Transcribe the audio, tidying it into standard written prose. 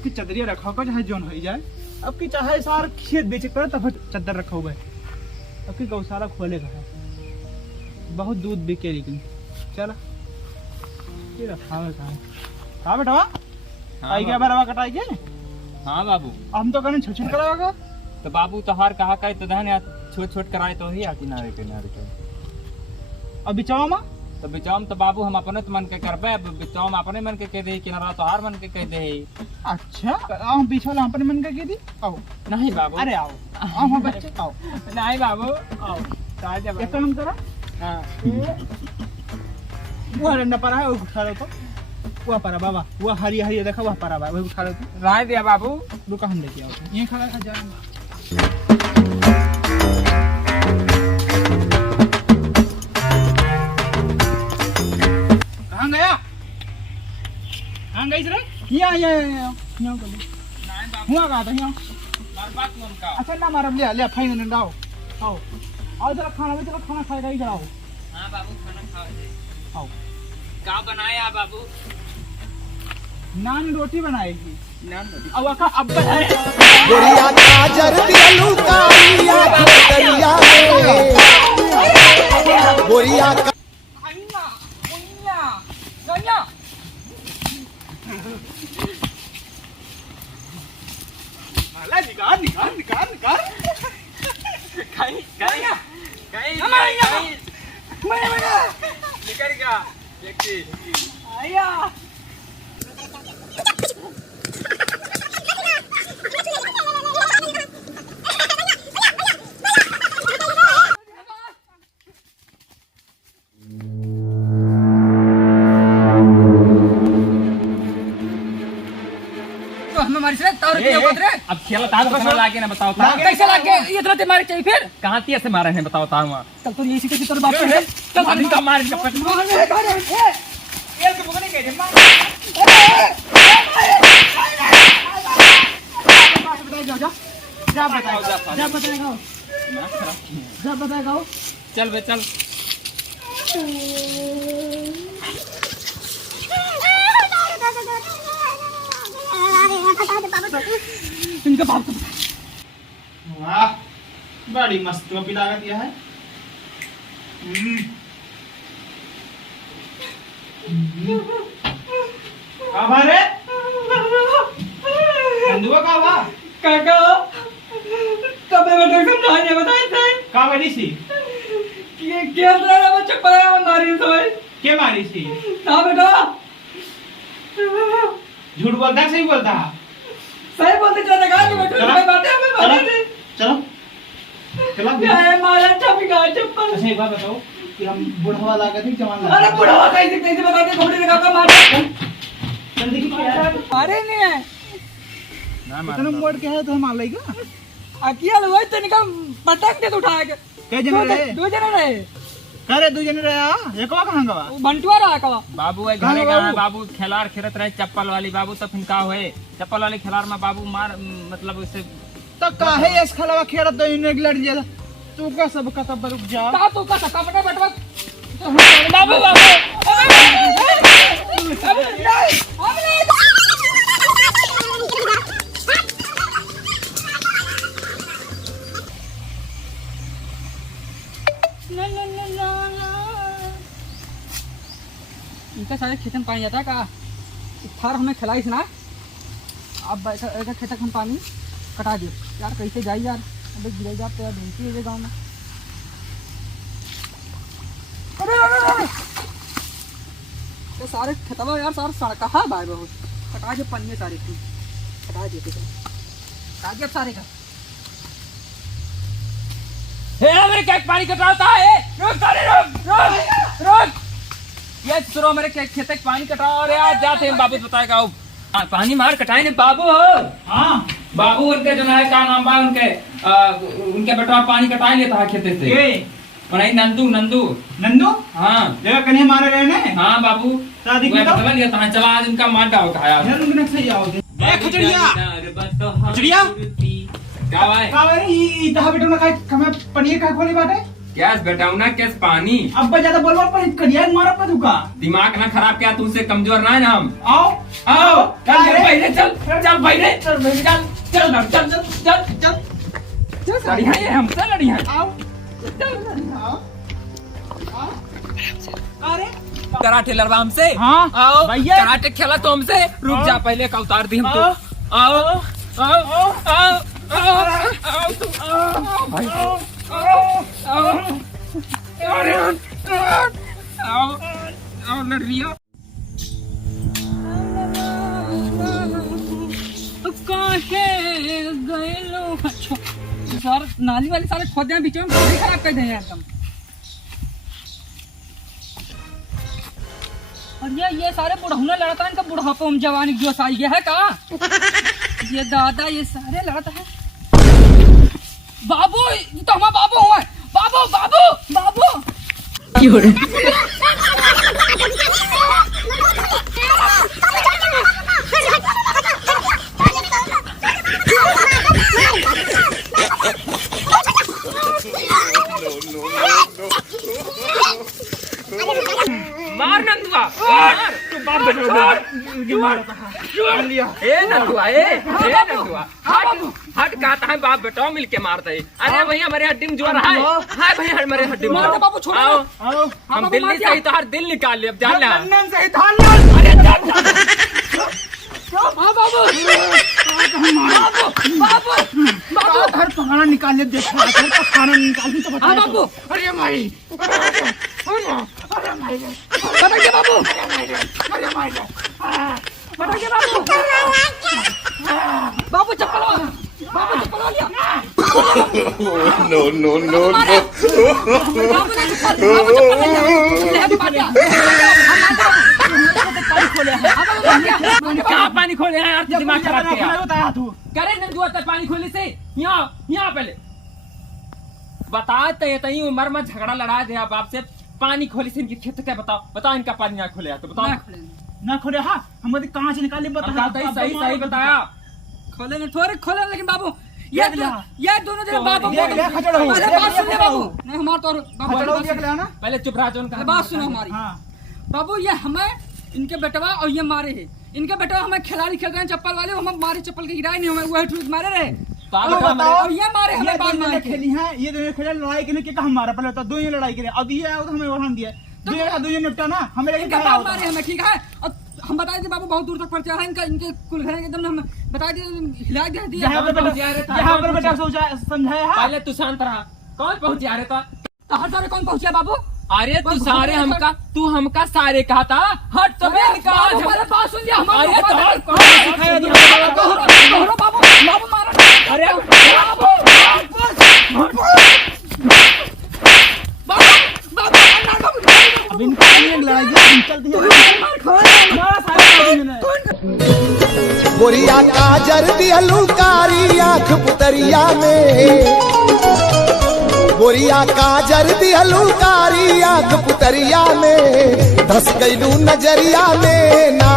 अब की चदरिया रखा होगा चाहे जोन हो जाए, अब की चाहे सार खेत बेचे पर तब चद्दर रखा हुआ है, अब की गौशाला खोलेगा है, बहुत दूध बिके लेकिन चल ये रखा है कहाँ बेटा आई गया बरवा कटाई के। हाँ बाबू हम तो कहने छोट कराओगा तो बाबू तोहार कहा का तो धन छोट छोट कराए तो ही आती नारे के अब बिचाओ माँ तो बिचाम तो बाबू हम अपने तो मन के करबे, बिचाम अपने मन के कह दे किनारा तोहार मन के कह दे। अच्छा आओ बीच वाला अपने मन का कह दी आओ। नहीं बाबू अरे आओ आओ बच्चे आओ। नहीं बाबू आओ एक काम करो वो न पड़ा है वो उठा लो तो वो पड़ा बाबा वो हरी हरी देखा वह पड़ा वो उठा लो तो राय दिया बाबू रुका हम लेके आओ ये खड़ा है जा कहाँ गया कहाँ गई रे यहाँ यहाँ यहाँ यहाँ कर ले हुआ कहाँ था यहाँ बर्बाद मन का। अच्छा ना मार ले ले फाइन ना आओ आओ आओ जरा खाना खाएगा ही जाओ। हाँ बाबू खाना खाओ आओ क्या बनाया बाबू? नान रोटी बनाएगी नान रोटी अब का अब गोरिया काजर दिलू कालिया दरिया में गोरिया अन्ना उन्ना गन्ना माला निकाल निकाल निकाल निकाल कहीं कहीं कहीं मैं निकल गया व्यक्ति आया अब खेला तार कितना लागे ना बताओ तार कैसे लागे इतना ते मारे चाहिए फिर कहाँ तीर से मारे हैं बताओ तार वहाँ चल तो ये सीधे तेरे बाप पे चल मारी का मार के ये के बगने के रे मार जा बताओ जा बताएगा जा बताएगा चल बे चल इनका बाप को वाह बड़ी मस्त कॉपी लगा दिया है। का बारे बंदुआ का बा काका तब मैं समझाने बताए थे का बड़ी सी कि क्या तेरा बच्चा पड़ा मारी तो है के मारी सी ना बेटा झूठ बोलता सही बोलता सही बोलते चला लगा कि बेटा मैं बातें हमें मारे थे चलो चलो क्या मारा चपी का चप्पल। अच्छा एक बात बताओ कि हम बुढ़वा लगा थे जवान लगा अरे बुढ़ा कैसे बताते घोड़े लगा का मार चल देखिए क्या है अरे नहीं है इतना मोड़ के है तो हम आलेगा अकिया लोग तो निका पटक दे उठा के क्या जने रहे दो जने रहे करे दो जने रहे आ एकवा कहां गवा बंटुआ रहा का बाबू है घरे का है बाबू खिलार खेलत रहे चप्पल वाली बाबू तो फिर का होए चप्पल वाली खिलार में बाबू मार मतलब उससे तो काहे इस खलवा खेलत दो इने लड़ जा तू का सब का तब रुक जा ता तू का कपड़ा बटवा बाबू बाबू इनका सारे खेतन पानी जाता का थार हमें खिलाइस ना अब ऐसा खेतक हम पानी कटा दियो यार कैसे जाई यार अबे गिर जा तो यार ढूंढती है गाँव में अरे ये सारे खेतवा यार सारे सड़का है भाई बहुत कटा दे पन्ने सारे की कटा दे कटा दे सारे का हे मेरे क्या पानी कटाता है रुक सारे रुक रुक ये सुरो मेरे खेत तक पानी कटाओ रे आज जाते हैं बाबू बताएगा पानी मार कटाए ने बाबू हो हां बाबू उनके जो है क्या नाम बा उनके बेटा पानी कटाए लेता है खेते से के नहीं नंदू नंदू नंदू हाँ जगह कन्हे मारे रहे ने हाँ बाबू शादी की मैं बता लिया था चला आज उनका मार डाल उठाया जरूर सही आओगे ए खचड़िया खचड़िया क्या भाई का रे ई तहा बेटो ना काय कमे पनीर का खोली बाटे कैस बेटाऊना कैस पानी। अब ज्यादा बोलवा पर करिया मारा पर दुका दिमाग ना खराब क्या, तुमसे कमजोर ना है ना हम। आओ आओ चल अरे। भाई चल चल भाई चल भाई चल चल चल चल चल चल लड़ी है हमसे लड़ी है। आओ अरे कराटे लड़वा हमसे। हाँ, आओ भैया। कराटे खेला तो हमसे। रुक हाँ। जा पहले का उतार दी हमको। हाँ। आओ आओ आओ आओ आओ तुम आओ भाई आओ आओ अरे आओ आओ लड़ रही हो। सर नाली वाले सारे खोदे हैं बीच में, गाड़ी खराब कर देंगे एकदम। और ये सारे बुढ़ौना लड़ता है, इनका बुढ़ापा हम जवानी जोश आई है का। ये दादा ये सारे लड़ता है। बाबू ये तो हमारा बाबू हुआ है। बाबू बाबू बाबू मार नंदुआ मार तू बाप लिया ए नंदुआ ए नंदुआ हट हट कहता है बाप बेटा मिल के मारते हैं। अरे भैया हमारे हड्डी में जोर है। हां भैया हमारे हड्डी में मार दे बाबू, छोड़ो। आओ आओ हम दिल्ली से ही तो हर दिल निकाल ले अब जान ले। नंदन से धान ले अरे जा हाँ बाबू बाबू बाबू घर खाना निकाल ले, देखो घर का खाना निकाल के तो बता। हाँ बाबू अरे माई बताइए बाबू बताइए बाबू। बाबू चप्पल बाबू चप्पल लिया। No, no, no, no. बाबू ने बाबू चप्पल लिया। ले बात क्या पानी खोले हैं यार, दिमाग खराब किया। बताया तू करे नंदुआ ते पानी खोले से यहाँ पहले बताते तई उम्र में झगड़ा लड़ा दिया बाप से। पानी खोले से इनकी खेत क्या बताओ बताओ इनका पानी ना खोले तो बताओ ना खोले। हाँ हम कहाँ से निकाले बता। सही सही बताया। खोले ना थोड़े खोले लेकिन बाबू देख लिया। ये दोनों जने बाबू देख लिया, खचड़ो। अरे बात सुन ले बाबू। नहीं हमारा तो बाबू खचड़ो देख लिया ना। पहले चुप रहा जो उनका बात सुनो हमारी। हाँ बाबू ये हमें इनके बेटवा और ये मारे है। इनके बेटवा हमें खिलाड़ी खेल रहे हैं चप्पल वाले, हमें मारे चप्पल के गिराए नहीं, हमें वही ठूस मारे रहे। तो आप अब बताओ बताओ। और ये मारे हमें बाल दोनों मार ने के। खेली है, ये दोनों खेले लड़ाई के लिए क्या हमारा पहले तो दो ही लड़ाई के लिए। अब ये आया तो हमें वहां दिया दो ही निपटा ना हमें लेकिन इनके बाल मारे हमें ठीक है। और हम बता देते बाबू बहुत दूर तक पहुंचा है इनका, इनके कुल घर एकदम हम बता दिए हिला दे दिया। यहाँ पर बेटा समझाया है। पहले तू शांत रहा। कौन पहुंचे आ रहे था? तो हर सारे कौन पहुंचा बाबू? अरे तू हमका सारे कहा था। हट तो हमारे पास सुन लिया हमारे अरे बाबू बाबू मारो। अरे अब इनका लड़ाई चलती है। गोरिया काजर दिहलू कारी आँख पुतरिया में, गोरिया काजर दिहलू कारी आँख पुतरिया में, धस गईलू नजरिया में ना।